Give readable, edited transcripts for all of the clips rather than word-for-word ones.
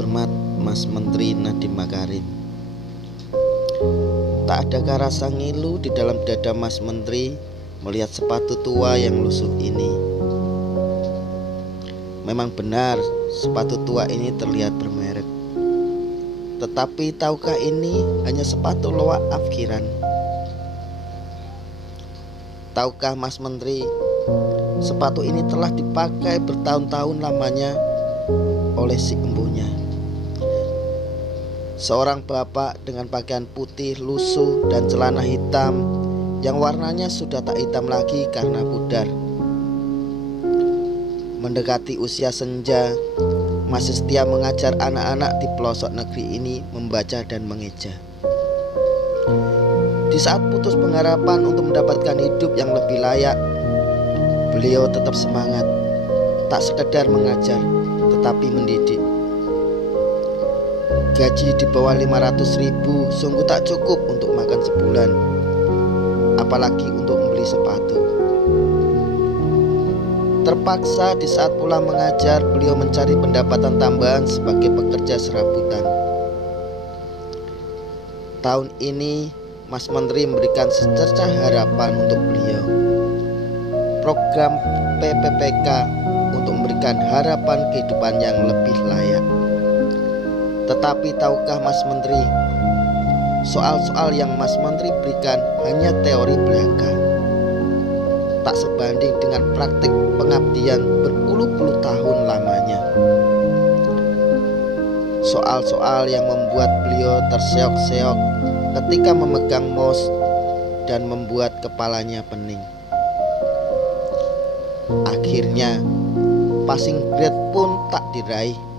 terhormat Mas Menteri Nadiem Makarim. Tak adakah rasa ngilu di dalam dada Mas Menteri melihat sepatu tua yang lusuh ini? Memang benar sepatu tua ini terlihat bermerek, tetapi tahukah ini hanya sepatu loak afkiran? Tahukah Mas Menteri, sepatu ini telah dipakai bertahun-tahun lamanya oleh si empunya. Seorang bapak dengan pakaian putih lusuh dan celana hitam yang warnanya sudah tak hitam lagi karena pudar. Mendekati usia senja, masih setia mengajar anak-anak di pelosok negeri ini membaca dan mengeja. Di saat putus pengharapan untuk mendapatkan hidup yang lebih layak, beliau tetap semangat, tak sekedar mengajar, tetapi mendidik. Gaji di bawah 500.000 sungguh tak cukup untuk makan sebulan, apalagi untuk membeli sepatu. Terpaksa di saat pulang mengajar, beliau mencari pendapatan tambahan sebagai pekerja serabutan. Tahun ini Mas Menteri memberikan secercah harapan untuk beliau. Program PPPK untuk memberikan harapan kehidupan yang lebih layak. Tetapi tahukah Mas Menteri, soal-soal yang Mas Menteri berikan hanya teori belaka, tak sebanding dengan praktik pengabdian berpuluh-puluh tahun lamanya. Soal-soal yang membuat beliau terseok-seok ketika memegang mouse dan membuat kepalanya pening. Akhirnya passing grade pun tak diraih.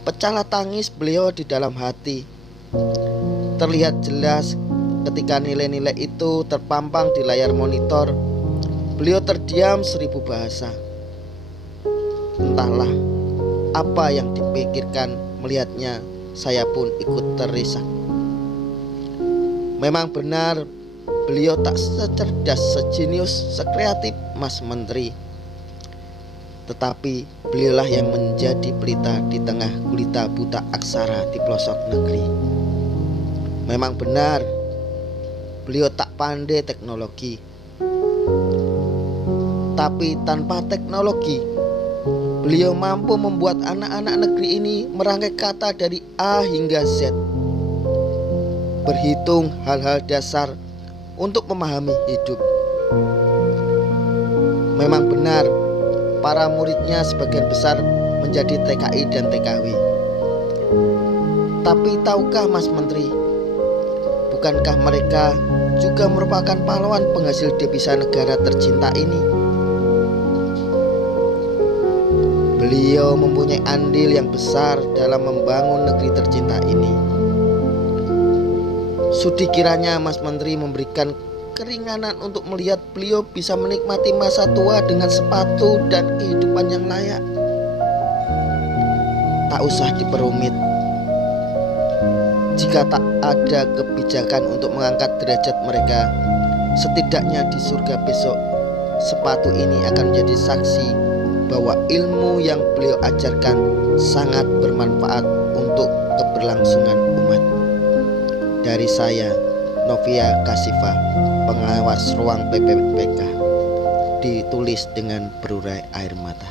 Pecahlah tangis beliau di dalam hati. Terlihat jelas ketika nilai-nilai itu terpampang di layar monitor. Beliau terdiam 1000 bahasa. Entahlah apa yang dipikirkan melihatnya, saya pun ikut terisak. Memang benar beliau tak secerdas, sejenius, sekreatif Mas Menteri. Tetapi beliaulah yang menjadi pelita di tengah gulita buta aksara di pelosok negeri. Memang benar beliau tak pandai teknologi, tapi tanpa teknologi beliau mampu membuat anak-anak negeri ini merangkai kata dari A hingga Z, berhitung hal-hal dasar untuk memahami hidup. Memang benar para muridnya sebagian besar menjadi TKI dan TKW. Tapi tahukah Mas Menteri, bukankah mereka juga merupakan pahlawan penghasil devisa negara tercinta ini? Beliau mempunyai andil yang besar dalam membangun negeri tercinta ini. Sudi kiranya Mas Menteri memberikan keringanan untuk melihat beliau bisa menikmati masa tua dengan sepatu dan kehidupan yang layak. Tak usah diperumit. Jika tak ada kebijakan untuk mengangkat derajat mereka, setidaknya di surga besok, sepatu ini akan menjadi saksi bahwa ilmu yang beliau ajarkan sangat bermanfaat untuk keberlangsungan umat. Dari saya, Novia Kasifa, pengawas ruang PPPK, ditulis dengan berurai air mata.